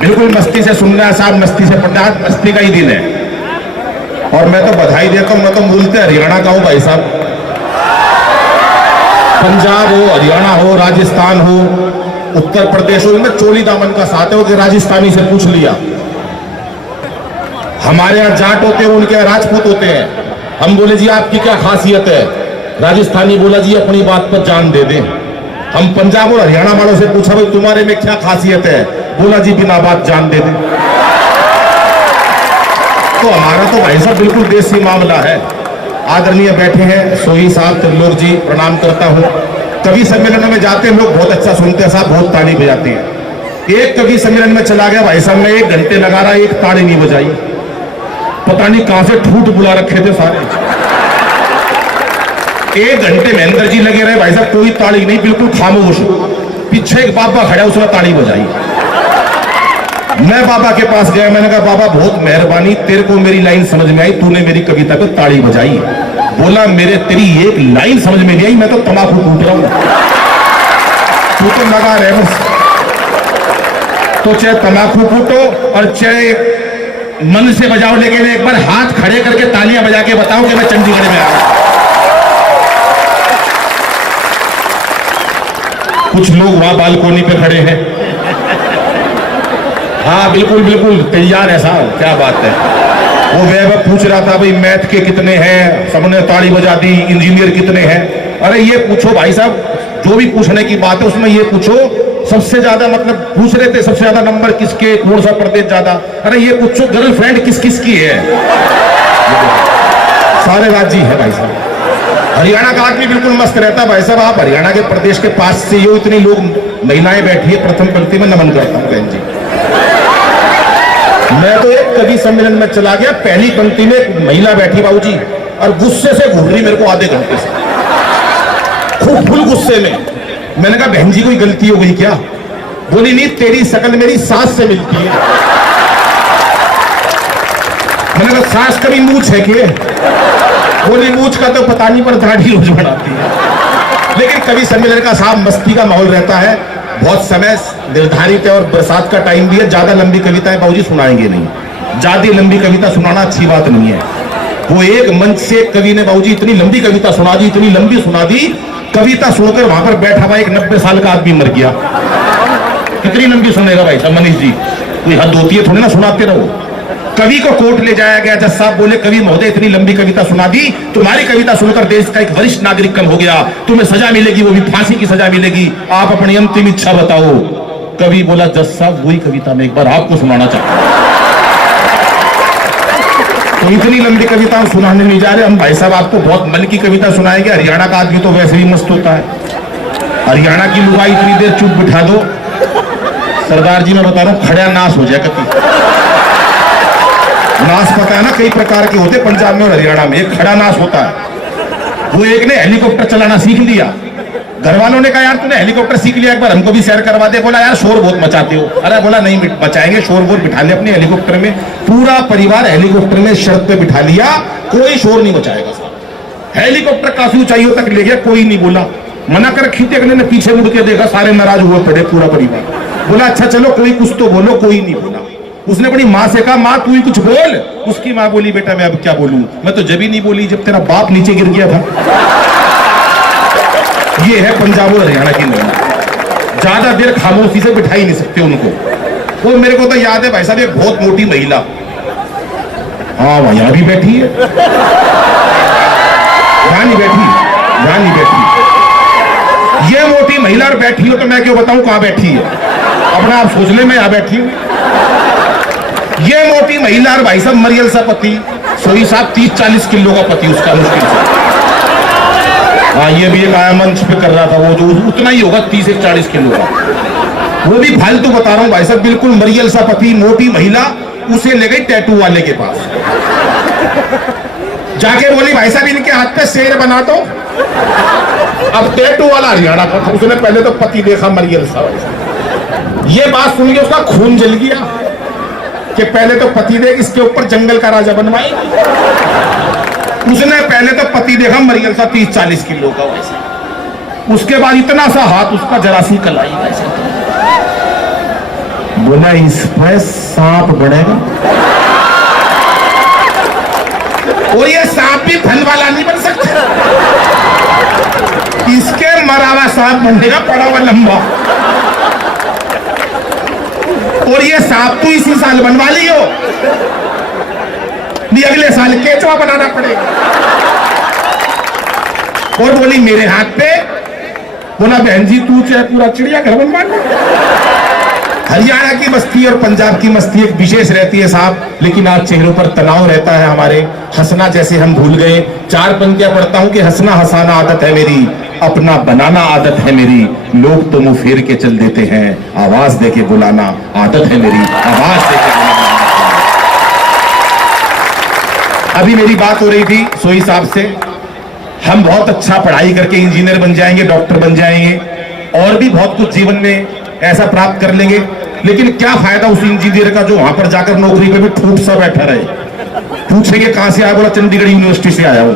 बिल्कुल मस्ती से सुन रहे हैं साहब, मस्ती से पढ़ना, आज मस्ती का ही दिन है। और मैं तो बधाई देता हूं, मैं तो मूलते हरियाणा का हूं भाई साहब। पंजाब हो, हरियाणा हो, राजस्थान हो, उत्तर प्रदेश हो, इनमें चोली दामन का साथ है कि राजस्थानी से पूछ लिया। हमारे यहाँ जाट होते हैं, उनके यहाँ राजपूत होते हैं। हम बोले जी आपकी क्या खासियत है, राजस्थानी बोला जी अपनी बात पर जान दे दे। हम पंजाब और हरियाणा वालों से पूछा भाई तुम्हारे में क्या खासियत है, बोला जी बिना बात जान दे दे। तो हमारा तो भाई साहब बिल्कुल देसी मामला है। आदरणीय बैठे हैं सोही साहब, त्रिलोक जी, प्रणाम करता हूं। कवि सम्मेलन में जाते हैं लोग, बहुत अच्छा सुनते हैं साहब, बहुत ताली बजाते हैं। एक कवि सम्मेलन में चला गया भाई साहब, मैं 1 घंटे लगा रहा, एक ताली नहीं बजाई। पता नहीं कहां से ठूठ बुला रखे थे सारे। 1 घंटे महेंद्र जी लगे रहे भाई साहब, कोई ताली नहीं, बिल्कुल खामोश। पीछे एक बाबा खड़ा, उसने ताली बजाई। मैं बाबा के पास गया, मैंने कहा बाबा बहुत मेहरबानी, तेरे को मेरी लाइन समझ में आई, तूने मेरी कविता पे ताली बजाई। बोला मेरे तेरी एक लाइन समझ में नहीं आई, मैं तो तंबाकू कूट रहा हूं, तू तो लगा रहे बस। तो चाहे तंबाकू कूटो और चाहे मन से बजाओ, लेकिन एक बार हाथ खड़े करके तालियां बजा के बताओ कि मैं चंडीगढ़ में आ रहा हूं। कुछ लोग वहां बालकोनी पे खड़े हैं। हाँ बिल्कुल बिल्कुल तैयार है साहब, क्या बात है। वो वह पूछ रहा था भाई मैथ के कितने हैं, सबने ताली बजा दी। इंजीनियर कितने हैं, अरे ये पूछो भाई साहब, जो भी पूछने की बात है उसमें ये पूछो सबसे ज्यादा, मतलब पूछ रहे थे सबसे ज्यादा नंबर किसके, कौन सा प्रदेश ज्यादा। अरे ये पूछो गर्लफ्रेंड किस किस की है, सारे राज्य है भाई साहब। हरियाणा का आदमी बिल्कुल मस्त रहता है भाई साहब। आप हरियाणा के प्रदेश के पास से यो इतनी लोग महिलाएं बैठी है, प्रथम पंक्ति में नमन करता हूं बहन जी। मैं तो एक कवि सम्मेलन में चला गया, पहली पंक्ति में एक महिला बैठी बाबूजी, और गुस्से से घूर रही मेरे को आधे घंटे से, खूब फुल गुस्से में। मैंने कहा बहन जी कोई गलती हो गई क्या? बोली नहीं, तेरी शकल मेरी सास से मिलती है। मैंने कहा सास कभी मूछ है क्या? बोली मूछ का तो पता नहीं, पर दाढ़ी रोज बढ़ाती है। लेकिन कवि सम्मेलन का साहब मस्ती का माहौल रहता है, बहुत समय निर्धारित है और बरसात का टाइम भी है। ज्यादा लंबी कविताएं बाबूजी सुनाएंगे नहीं, ज्यादा लंबी कविता सुनाना अच्छी बात नहीं है। वो एक मंच से कवि ने बाबूजी इतनी लंबी कविता सुना दी, इतनी लंबी सुना दी, कविता सुनकर वहां पर बैठा हुआ एक 90 साल का आदमी मर गया। कितनी लंबी सुनेगा भाई साहब मनीष जी, कोई हद होती है थोड़ी ना, सुनाते रहो। कवि को कोर्ट ले जाया गया, जज साहब बोले कवि महोदय इतनी लंबी कविता सुना दी, तुम्हारी कविता सुनकर देश का एक वरिष्ठ नागरिक कम हो गया, तुम्हें सजा मिलेगी, वो भी फांसी की सजा मिलेगी, आप अपनी अंतिम इच्छा बताओ। कवि बोला जज साहब वही कविता मैं एक बार आपको सुनाना चाहता हूं। तो इतनी लंबी कविता हम सुनाने नहीं जा रहे हम भाई साहब, आपको बहुत मन की कविता सुनाएंगे। हरियाणा का आदमी तो वैसे ही मस्त होता है। हरियाणा की लुगाई इतनी देर चुप बिठा दो, सरदार जी मैं बता रहा हूं खड़ा नाश हो जाए। कति नाश पता है ना, कई प्रकार के होते पंजाब में और हरियाणा में, एक खड़ा नाश होता है। वो एक ने हेलीकॉप्टर चलाना सीख लिया, घर वालों ने कहा यार तूने हेलीकॉप्टर सीख लिया, एक बार हमको भी सैर करवा दे। बोला यार शोर बहुत मचाते हो। अरे बोला नहीं मचाएंगे, शोर बहुत बिठा ले अपने हेलीकॉप्टर में। पूरा परिवार हेलीकॉप्टर में शर्त पे बिठा लिया, कोई शोर नहीं मचाएगा साहब। हेलीकॉप्टर काफी ऊंचाइयों तक ले गया, कोई नहीं बोला, मना कर खींचे। अगले ने पीछे मुड़ के देखा, सारे नाराज हुए पड़े पूरा परिवार। बोला अच्छा चलो कोई कुछ तो बोलो, कोई नहीं बोला। उसने अपनी माँ से कहा माँ तू ही कुछ बोल। उसकी माँ बोली बेटा मैं अब क्या बोलूं, मैं तो जब ही नहीं बोली जब तेरा बाप नीचे गिर गया था। ये है पंजाब और हरियाणा की महिला, ज्यादा देर खामोशी से बिठा ही नहीं सकते उनको। वो मेरे को तो याद है भाई साहब, एक बहुत मोटी महिला, हाँ वहां यहां भी बैठी है, यहां नहीं बैठी, यहां नहीं बैठी। ये मोटी महिला और बैठी हो तो मैं क्यों बताऊं कहां बैठी है, अपना आप सोच ले, मैं यहां बैठी हूं। ये मोटी महिला और भाई साहब मरियल सा पति, सोई साहब 30-40 किलो का पति उसका मुश्किल से। हाँ ये भी एक आया मंच पे कर रहा था, वो जो उतना ही होगा 30-40 किलो का। वो भी फालतू बता रहा हूँ भाई साहब, बिल्कुल मरियल सा पति, मोटी महिला, उसे ले गई टैटू वाले के पास। जाके बोली भाई साहब इनके हाथ पे शेर बना दो। अब टैटू वाला हरियाणा का था, उसने पहले तो पति देखा मरियल सा। ये बात सुन के उसका खून जल गया कि पहले तो पति देख, इसके ऊपर जंगल का राजा बनवाई। उसने पहले तो पति देखा मरियल सा 30-40 किलो का वैसे, उसके बाद इतना सा हाथ उसका, जरा सी कलाई वैसे। बोला इस पर सांप बढ़ेगा, और ये सांप भी फल वाला नहीं बन सकता, इसके मरा हुआ सांप बनेगा पड़ा हुआ लंबा, और ये सांप तो इसी साल बनवा लियो, नहीं अगले साल केचुआ बनाना पड़ेगा। और बोली मेरे हाथ पे, बोला बहन जी तू चाहे पूरा चिड़ियाघर बनवा ले। हरियाणा की मस्ती और पंजाब की मस्ती एक विशेष रहती है साहब, लेकिन आज चेहरों पर तनाव रहता है हमारे, हंसना जैसे हम भूल गए। 4 पंक्तियां पढ़ता हूं कि हंसना हंसाना आदत है मेरी, अपना बनाना आदत है मेरी, लोग तो मुंह फेर के चल देते हैं, आवाज दे के बुलाना आदत है मेरी, आवाज दे के बुलाना। अभी मेरी बात हो रही थी सोई साहब से, हम बहुत अच्छा पढ़ाई करके इंजीनियर बन जाएंगे, डॉक्टर बन जाएंगे, और भी बहुत कुछ जीवन में ऐसा प्राप्त कर लेंगे, लेकिन क्या फायदा उस इंजीनियर का जो वहां पर जाकर नौकरी पे भी ठूठ सा बैठा रहे। पूछेंगे कहां से आया, बोला चंडीगढ़ यूनिवर्सिटी से आया हूं।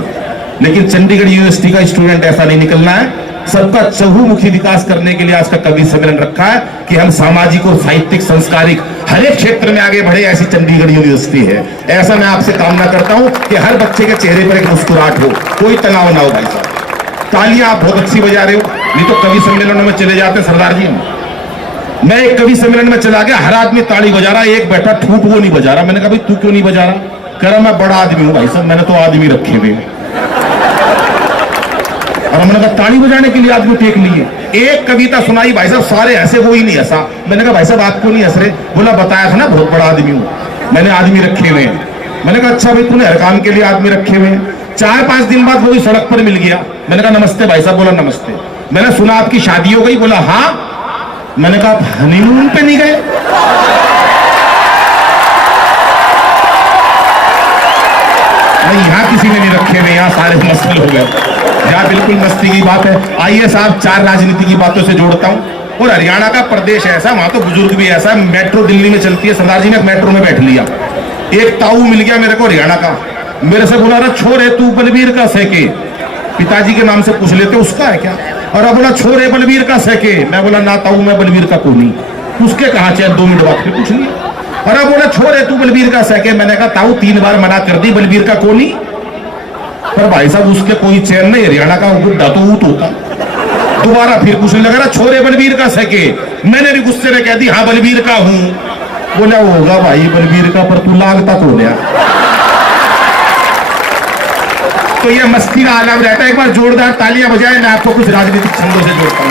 लेकिन चंडीगढ़ यूनिवर्सिटी का स्टूडेंट ऐसा नहीं निकलना है। सबका चहुमुखी विकास करने के लिए आज का कवि सम्मेलन रखा है कि हम सामाजिक और साहित्यिक संस्कारिक हर एक क्षेत्र में आगे बढ़े, ऐसी चंडीगढ़ यूनिवर्सिटी है। ऐसा मैं आपसे कामना करता हूं कि हर बच्चे के चेहरे पर एक मुस्कुराहट हो, कोई तनाव ना हो। भाई साहब तालियां आप बहुत अच्छी बजा रहे हो, नहीं तो कवि सम्मेलनों में चले जाते सरदार जी। मैं एक कवि सम्मेलन में चला गया, हर आदमी ताली बजा रहा, एक बैठा ठूठ वो नहीं बजा रहा। मैंने कहा भाई तू क्यों नहीं बजा रहा? कह रहा मैं बड़ा आदमी हूं भाई साहब, मैंने तो आदमी रखे हुए। और मैंने कहा ताली बजाने के लिए आदमी टेक लिए। एक कविता सुनाई भाई साहब, सारे हंसे, वो ही नहीं हंसा। मैंने कहा भाई साहब आप क्यों नहीं हंस रहे? बोला बताया था ना बहुत बड़ा आदमी हूं, मैंने आदमी रखे हुए हैं। मैंने कहा अच्छा भाई तूने हर काम के लिए आदमी रखे हुए हैं। 4-5 दिन बाद वो भी सड़क पर मिल गया। मैंने कहा नमस्ते भाई साहब, बोला नमस्ते। मैंने सुना आपकी शादी हो गई, बोला हाँ। मैंने कहा हनीमून पे नहीं गए? नहीं यहाँ किसी ने नहीं रखे हुए, यहाँ सारे मस्त हो गए। यहाँ बिल्कुल मस्ती की बात है। आइए साहब 4 राजनीति की बातों से जोड़ता हूँ। और हरियाणा का प्रदेश ऐसा, वहां तो बुजुर्ग भी ऐसा। मेट्रो दिल्ली में चलती है, सरदार जी ने मेट्रो में बैठ लिया। एक ताऊ मिल गया मेरे को हरियाणा का, मेरे से बोला रहा छोरे तू बलबीर का सैके, पिताजी के नाम से पूछ लेते उसका है क्या? और अब बोला छोरे बलबीर का सैके। मैं बोला ना ताऊ मैं बलबीर का कोनी। उसके कहा चाहे 2 मिनट बाद फिर पूछ लिया। और अब बोला छोरे तू बलबीर का सैके। मैंने कहा ताऊ 3 बार मना कर दी, बलबीर का कोनी। पर भाई साहब उसके कोई चैन नहीं, हरियाणा का बुड्ढा तो ऊट होता। दोबारा फिर पूछने लगा छोरे बलबीर का सैके। मैंने भी गुस्से में कह दी हाँ बलबीर का हूं। बोला होगा भाई बलबीर का, पर तू लागता तो लिया। तो ये मस्ती का आलम रहता है। एक बार जोरदार तालियां बजाएं, मैं आपको कुछ राजनीतिक छंदों से जोड़ता हूं।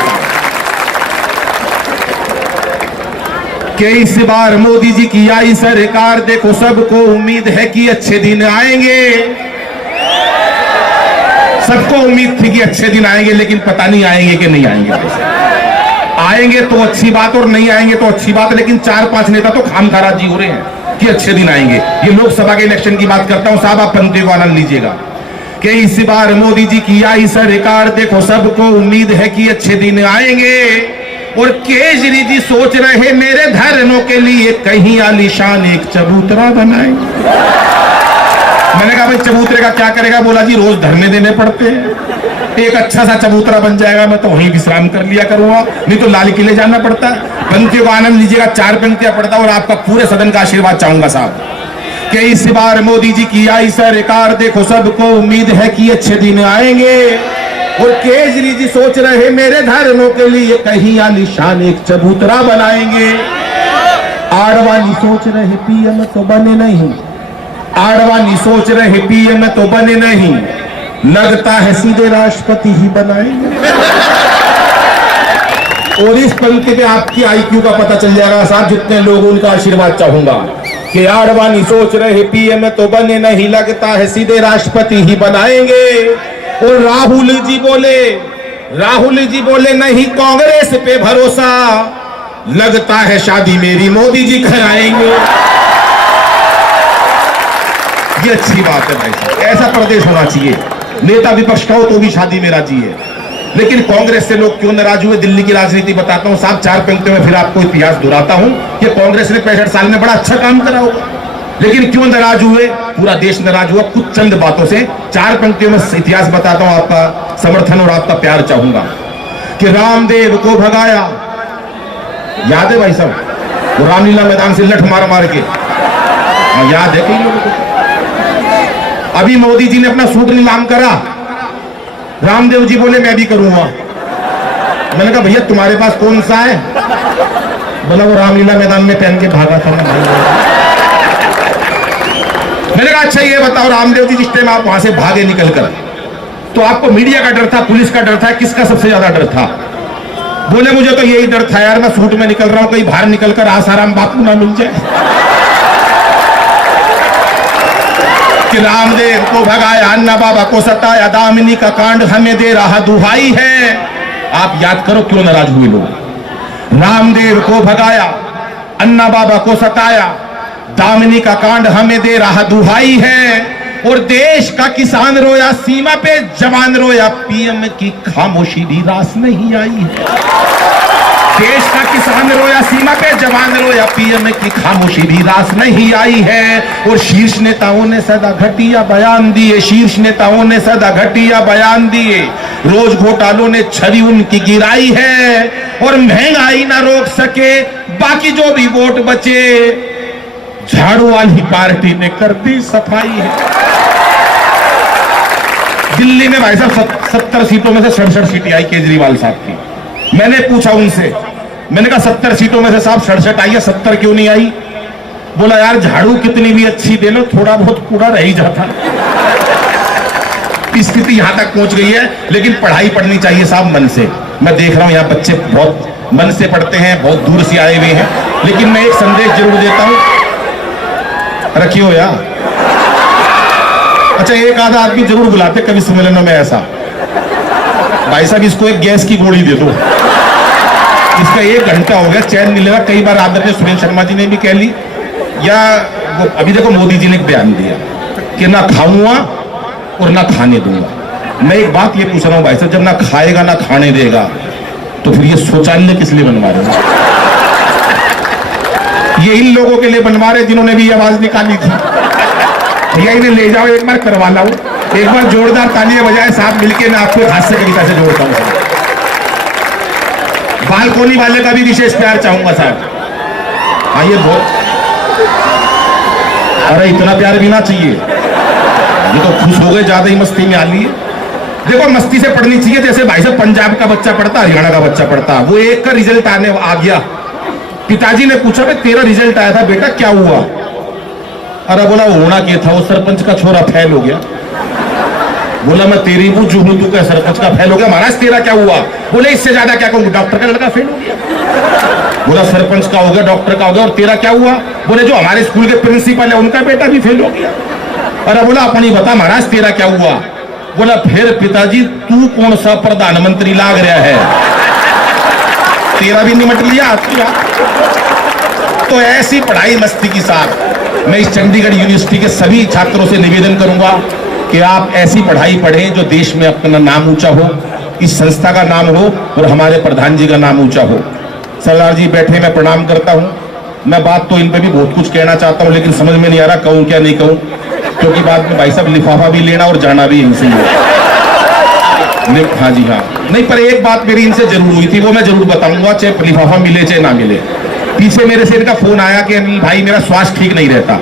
कि इस बार मोदी जी की आई सरकार, देखो सबको उम्मीद है कि अच्छे दिन आएंगे। सबको उम्मीद थी कि अच्छे दिन आएंगे, लेकिन पता नहीं आएंगे कि नहीं आएंगे। आएंगे तो अच्छी बात और नहीं आएंगे तो अच्छी बात, लेकिन 4-5 नेता तो खामखा राजी हो रहे हैं कि अच्छे दिन आएंगे। ये लोकसभा के इलेक्शन की बात करता हूं साहब, आप पंक्ति को आनंद लीजिएगा। कि इस बार मोदी जी की आई सरकार, देखो सबको उम्मीद है कि अच्छे दिन आएंगे। और केजरी जी सोच रहे मेरे धरनों के लिए कहीं आलीशान एक चबूतरा बनाएंगे। मैंने कहा भाई चबूतरे का क्या करेगा? बोला जी रोज धरने देने पड़ते हैं, एक अच्छा सा चबूतरा बन जाएगा, मैं तो वहीं विश्राम कर लिया करूंगा, नहीं तो लाल किले जाना पड़ता है। पंक्तियों को आनंद लीजिएगा, 4 पंक्तियां पढ़ता और आपका पूरे सदन का आशीर्वाद चाहूंगा साहब। कि इस बार मोदी जी की आई सरकार, देखो सबको उम्मीद है कि अच्छे दिन आएंगे। और केजरी जी सोच रहे मेरे धरनों के लिए कहीं आलीशान एक चबूतरा बनाएंगे। आडवाणी सोच रहे पीएम तो बने नहीं, आडवाणी सोच रहे पीएम तो बने नहीं, लगता है सीधे राष्ट्रपति ही बनाएंगे। और इस पंक्ति पे आपकी आईक्यू का पता चल जाएगा साहब, जितने लोग उनका आशीर्वाद चाहूंगा। कि आडवाणी सोच रहे पीएम तो बने नहीं, लगता है सीधे राष्ट्रपति ही बनाएंगे। और राहुल जी बोले नहीं कांग्रेस पे भरोसा, लगता है शादी मेरी मोदी जी कराएंगे। ये अच्छी बात है भाई साहब, ऐसा प्रदेश होना चाहिए। नेता विपक्ष का हो तो भी शादी में राजी है। लेकिन कांग्रेस से लोग क्यों नाराज हुए, दिल्ली की राजनीति बताता हूं साहब। 4 पंक्तियों में फिर आपको इतिहास दोहराता हूं कि कांग्रेस ने 65 साल में बड़ा अच्छा काम करा होगा, लेकिन क्यों नाराज हुए? पूरा देश नाराज हुआ कुछ चंद बातों से। 4 पंक्तियों में इतिहास बताता हूं, आपका समर्थन और आपका प्यार चाहूंगा। कि रामदेव को भगाया, याद है भाई साहब? वो रामलीला मैदान से लठ मार मार के, याद है कई लोगों को। अभी मोदी जी ने अपना सूट नीलाम करा, रामदेव जी बोले मैं भी करूंगा। मैंने कहा भैया तुम्हारे पास कौन सा है? बोला वो रामलीला मैदान में पहन के भागा था। मैंने कहा अच्छा ये बताओ रामदेव जी, जिस टाइम आप वहां से भागे निकल कर, तो आपको मीडिया का डर था, पुलिस का डर था, किसका सबसे ज्यादा डर था? बोले मुझे तो यही डर था यार, मैं सूट में निकल रहा हूं, कहीं बाहर निकलकर आसाराम बापू ना मिल जाए कि रामदेव को भगाया, अन्ना बाबा को सताया, दामिनी का कांड हमें दे रहा दुहाई है। आप याद करो क्यों नाराज हुए लोग। रामदेव को भगाया, अन्ना बाबा को सताया, दामिनी का कांड हमें दे रहा दुहाई है। और देश का किसान रोया, सीमा पे जवान रोया, पीएम की खामोशी भी रास नहीं आई है। देश का किसान रोया, सीमा पे जवान रोया, पीएम की खामोशी भी रास नहीं आई है। और शीर्ष नेताओं ने सदा घटिया बयान दिए, शीर्ष नेताओं ने सदा घटिया बयान दिए। रोज घोटालों ने छवि उनकी गिराई है। और महंगाई ना रोक सके, बाकी जो भी वोट बचे, झाड़ू वाली पार्टी ने कर दी सफाई है। दिल्ली में भाई साहब 70 सीटों में से 67 सीटें आई केजरीवाल साहब की। मैंने पूछा उनसे, मैंने कहा 70 सीटों में से साहब 67 आई है, 70 क्यों नहीं आई? बोला यार झाड़ू कितनी भी अच्छी दे लो, थोड़ा बहुत कूड़ा रह ही जाता। स्थिति यहां तक पहुंच गई है। लेकिन पढ़ाई पढ़नी चाहिए साहब मन से। मैं देख रहा हूं यहाँ बच्चे बहुत मन से पढ़ते हैं, बहुत दूर से आए हुए हैं। लेकिन मैं एक संदेश जरूर देता हूं, रखियो यार। अच्छा एक आधा आदमी जरूर बुलाते कवि सम्मेलनों में ऐसा, भाई साहब इसको एक गैस की गोली दे दो, इसका 1 घंटा हो गया चैन नहीं लेगा। कई बार आदरणीय सुनील शर्मा जी ने भी कह ली, या वो अभी देखो मोदी जी ने एक बयान दिया कि ना खाऊंगा और ना खाने दूंगा। मैं एक बात ये पूछ रहा हूं भाई साहब, जब ना खाएगा ना खाने देगा तो फिर ये शौचालय किस लिए बनवा रहे हैं? ये इन लोगों के लिए बनवा रहे जिन्होंने भी आवाज निकाली थी। भैया इन्हें ले जाओ, एक बार करवा लाओ, एक बार जोरदार तालियां बजाए साहब मिलके। मैं आपको हास्य कविता से जोड़ता हूं। बालकोनी वाले का भी विशेष प्यार चाहूंगा साहब। आइए बहुत, अरे इतना प्यार भी ना चाहिए, ये तो खुश हो गए, ज्यादा ही मस्ती में आ लिए। देखो मस्ती से पढ़नी चाहिए, जैसे भाई साहब पंजाब का बच्चा पढ़ता, हरियाणा का बच्चा पढ़ता। वो एक का रिजल्ट आ गया, पिताजी ने पूछा भाई तेरा रिजल्ट आया था बेटा, क्या हुआ? अरे बोला होना क्या था, वो सरपंच का छोरा फेल हो गया। बोला मैं तेरी बूझू हूं, तू क्या सरपंच का फेल हो गया? महाराज तेरा क्या हुआ? बोले इससे ज्यादा क्या कहूँ, डॉक्टर का लड़का फेल हो गया। बोला सरपंच का हो गया, डॉक्टर का हो गया, और तेरा क्या हुआ? बोले जो हमारे स्कूल के प्रिंसिपल है उनका बेटा भी फेल हो गया। अरे बोला अपनी बता महाराज तेरा क्या हुआ? बोला फिर पिताजी तू कौन सा प्रधानमंत्री लाग रहा है, तेरा भी निमट लिया। तो ऐसी पढ़ाई मस्ती के साथ मैं इस चंडीगढ़ यूनिवर्सिटी के सभी छात्रों से निवेदन करूंगा कि आप ऐसी पढ़ाई पढ़ें जो देश में अपना नाम ऊंचा हो, इस संस्था का नाम हो और हमारे प्रधान जी का नाम ऊंचा हो। सरदार जी बैठे, मैं प्रणाम करता हूं। मैं बात तो इन पे भी बहुत कुछ कहना चाहता हूं, लेकिन समझ में नहीं आ रहा कहूं क्या नहीं कहूं, क्योंकि बाद में भाई साहब लिफाफा भी लेना और जाना भी इनसे ही। हाँ जी हाँ, नहीं पर एक बात मेरी इनसे जरूर हुई थी, वो मैं जरूर बताऊंगा, चाहे लिफाफा मिले चाहे ना मिले। पीछे मेरे से इनका फोन आया कि अनिल भाई मेरा स्वास्थ्य ठीक नहीं रहता।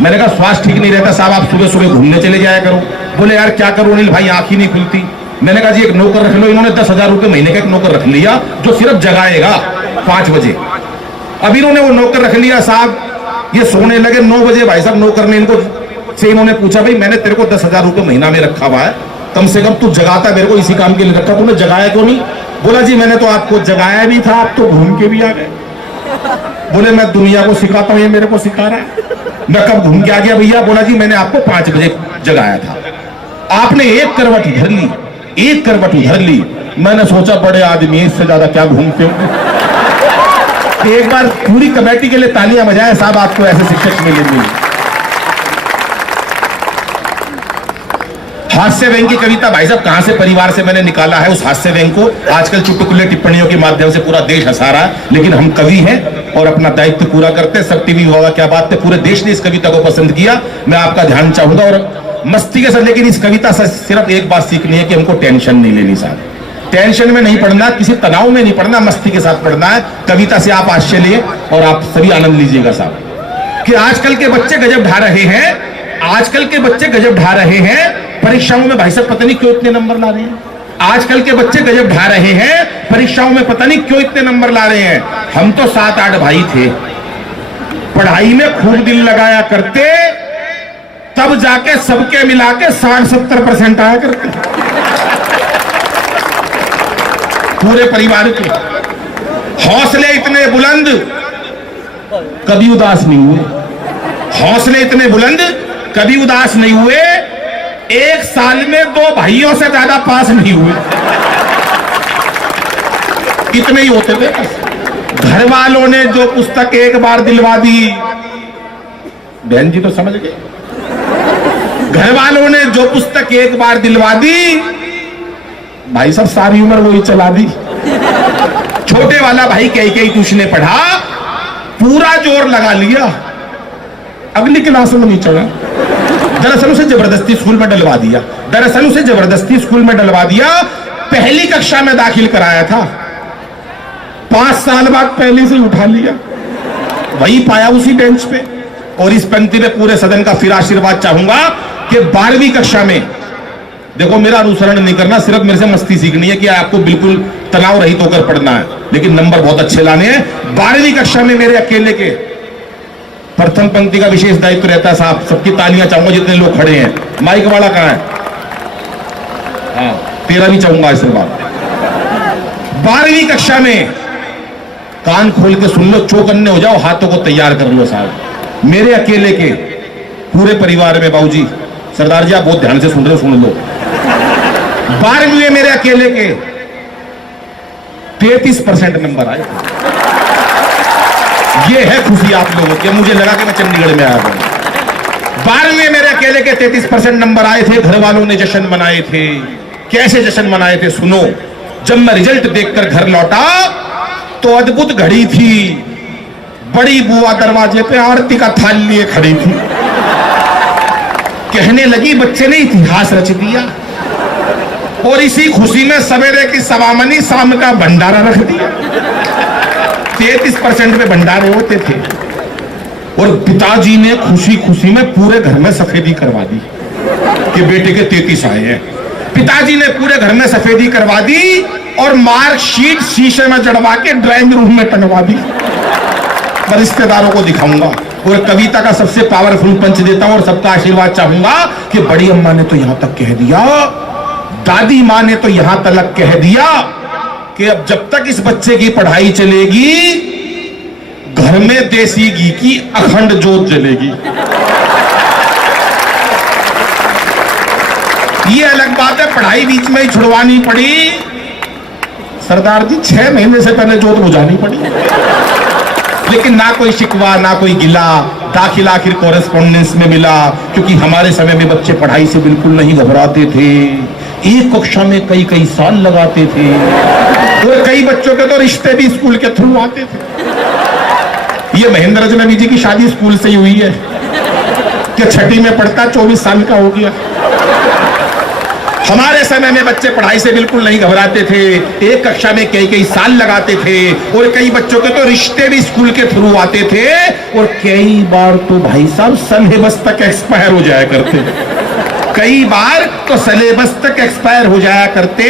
मैंने कहा स्वास्थ्य ठीक नहीं रहता साहब, आप सुबह सुबह घूमने चले जाया करो। बोले यार क्या करूं अनिल भाई, आंख ही नहीं खुलती। मैंने कहा जी एक नौकर रख लो। इन्होंने 10,000 रुपए महीने का एक नौकर रख लिया जो सिर्फ जगाएगा 5 बजे। अब इन्होंने वो नौकर रख लिया साहब, ये सोने लगे 9 बजे। भाई साहब नौकर ने इनको से इन्होंने पूछा भाई मैंने तेरे को 10,000 रुपए महीना में रखा हुआ है, कम से कम तू जगाता, मेरे को इसी काम के लिए रखा, तूने जगाया क्यों नहीं? बोला जी मैंने तो आपको जगाया भी था, आप तो घूम के भी आ गए। बोले मैं दुनिया को सिखाता हूं, ये मेरे को सिखा रहा है। मैं कब घूम के आ गया भैया? बोला जी मैंने आपको 5 बजे जगाया था, आपने एक करवट उधर ली, एक करवट उधर ली। मैंने सोचा बड़े आदमी इससे ज्यादा क्या घूमते हो। एक बार पूरी कमेटी के लिए तालियां बजाएं साहब, आपको ऐसे शिक्षक मिलेंगे। हास्य व्यंग की कविता भाई साहब कहां से परिवार से मैंने निकाला है उस हास्य व्यंग को। आजकल चुटकुले टिप्पणियों के माध्यम से पूरा देश हंसा रहा है, लेकिन हम कवि हैं और अपना दायित्व पूरा करते हैं। सब टीवी हुआ क्या बात है, पूरे देश ने इस कविता को पसंद किया। मैं आपका ध्यान चाहूंगा और मस्ती के साथ, लेकिन इस कविता से सिर्फ एक बात सीखनी है कि हमको टेंशन नहीं लेनी साहब। टेंशन में नहीं पढ़ना, किसी तनाव में नहीं पढ़ना, मस्ती के साथ पढ़ना है। कविता से आप आश्चर्य लिए और आप सभी आनंद लीजिएगा साहब कि आजकल के बच्चे गजब ढा रहे हैं, आजकल के बच्चे गजब ढा रहे हैं परीक्षाओं में। भाई साहब पता नहीं क्यों इतने नंबर ला रहे हैं, आजकल के बच्चे गजब ढा रहे हैं परीक्षाओं में, पता नहीं क्यों इतने नंबर ला रहे हैं। हम तो 7-8 भाई थे, पढ़ाई में खूब दिल लगाया करते, तब जाके सबके मिला के 60-70% आया करते पूरे परिवार के। हौसले इतने बुलंद, कभी उदास नहीं हुए, हौसले इतने बुलंद, कभी उदास नहीं हुए। एक साल में 2 भाइयों से ज्यादा पास नहीं हुए, इतने ही होते थे। घर वालों ने जो पुस्तक एक बार दिलवा दी, बहन जी तो समझ गए, घर वालों ने जो पुस्तक एक बार दिलवा दी, भाई सब सारी उम्र वही चला दी। छोटे वाला भाई कई ट्यूशने पढ़ा, पूरा जोर लगा लिया, अगली क्लास में नहीं चढ़ा। दरअसल उसे जबरदस्ती स्कूल में डलवा दिया, दरअसल उसे जबरदस्ती स्कूल में डलवा दिया। पहली कक्षा में दाखिल कराया था, 5 साल बाद पहले से उठा लिया, वही पाया उसी बेंच पे। और इस पंक्ति में पूरे सदन का फिर आशीर्वाद चाहूंगा कि 12वीं कक्षा में, देखो मेरा अनुसरण नहीं करना, सिर्फ मेरे से मस्ती सीखनी है कि आपको बिल्कुल तनाव रहित होकर पढ़ना है, लेकिन नंबर बहुत अच्छे लाने हैं। 12वीं कक्षा में मेरे अकेले के प्रथम पंक्ति का विशेष दायित्व रहता है साहब, सबकी तालियां चाहूंगा जितने लोग खड़े हैं। माइक वाला कहां है? हाँ, तेरा भी चाहूंगा आशीर्वाद। 12वीं कक्षा में कान खोल के सुन लो, चौकन्ने हो जाओ, हाथों को तैयार कर लो साहब। मेरे अकेले के पूरे परिवार में, बाबूजी सरदार जी आप बहुत ध्यान से सुन रहे हो, सुन लो। 12वीं में मेरे अकेले के 33% नंबर आए। ये है खुशी आप लोगों की, मुझे लगा कि मैं चंडीगढ़ में आया हूं। 12वीं में मेरे अकेले के 33% नंबर आए थे। घर वालों ने जश्न मनाए थे। कैसे जश्न मनाए थे सुनो। जब मैं रिजल्ट देखकर घर लौटा तो अद्भुत घड़ी थी, बड़ी बुआ दरवाजे पे आरती का थाल लिए खड़ी थी, कहने लगी बच्चे ने इतिहास रच दिया। और इसी खुशी में सवेरे की सवामनी शाम का भंडारा रख दिया। 33% में भंडारे होते थे। और पिताजी ने खुशी खुशी में पूरे घर में सफेदी करवा दी कि बेटे के 33 आए हैं। पिताजी ने पूरे घर में सफेदी करवा दी और मार्कशीट शीशे में जड़वा के ड्राइंग रूम में टंगवा दी। मैं रिश्तेदारों को दिखाऊंगा और कविता का सबसे पावरफुल पंच देता हूं और सबका आशीर्वाद चाहूंगा कि बड़ी अम्मा ने तो यहां तक कह दिया, दादी मां ने तो यहां तक कह दिया कि अब जब तक इस बच्चे की पढ़ाई चलेगी घर में देसी घी की अखंड जोत जलेगी। ये अलग बात है पढ़ाई बीच में ही छुड़वानी पड़ी, सरदार जी 6 महीने से पहले जोत बुझानी पड़ी। लेकिन ना कोई शिकवा ना कोई गिला, दाखिला आखिर कॉरेस्पॉन्डेंस में मिला, क्योंकि हमारे समय में बच्चे पढ़ाई से बिल्कुल नहीं घबराते थे। एक कक्षा में कई साल लगाते थे और कई बच्चों के तो रिश्ते भी स्कूल के थ्रू आते थे। ये महेंद्र अजनबी जी की शादी स्कूल से ही हुई है कि 6ठी में पढ़ता 24 साल का हो गया। हमारे समय में बच्चे पढ़ाई से बिल्कुल नहीं घबराते थे, एक कक्षा में कई साल लगाते थे और कई बच्चों के तो रिश्ते भी स्कूल के थ्रू आते थे और कई बार तो भाई साहब सिलेबस तक एक्सपायर हो जाया करते, कई बार तो सिलेबस तक एक्सपायर हो जाया करते।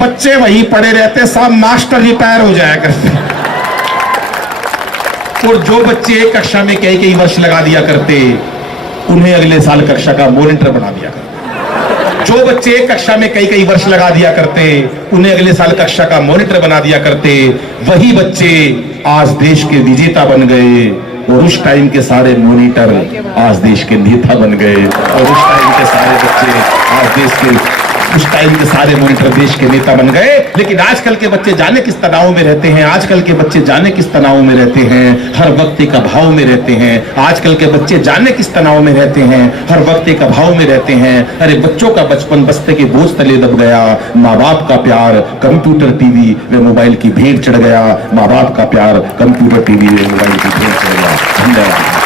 बच्चे वही पढ़े रहते, सब मास्टर रिटायर हो जाया करते। और जो बच्चे एक कक्षा में कई वर्ष लगा दिया करते उन्हें अगले साल कक्षा का मॉनिटर बना दिया करते। जो बच्चे एक कक्षा में कई वर्ष लगा दिया करते उन्हें अगले साल कक्षा का मॉनिटर बना दिया करते। वही बच्चे आज देश के विजेता बन गए और उस टाइम के सारे मॉनिटर आज देश के नेता बन गए और उस टाइम के सारे बच्चे आज देश के उस टाइम के सारे मॉनिटर देश के नेता बन गए। लेकिन आजकल के बच्चे जाने किस तनाव में रहते हैं, आजकल के बच्चे जाने किस तनाव में रहते हैं, हर वक्त एक अभाव में रहते हैं। आजकल के बच्चे जाने किस तनाव में रहते हैं, हर वक्त एक अभाव में रहते हैं। अरे बच्चों का बचपन बस्ते के बोझ तले दब गया, माँ बाप का प्यार कंप्यूटर टीवी व मोबाइल की भेंट चढ़ गया, माँ बाप का प्यार कंप्यूटर टीवी व मोबाइल की भेंट चढ़ गया। धन्यवाद।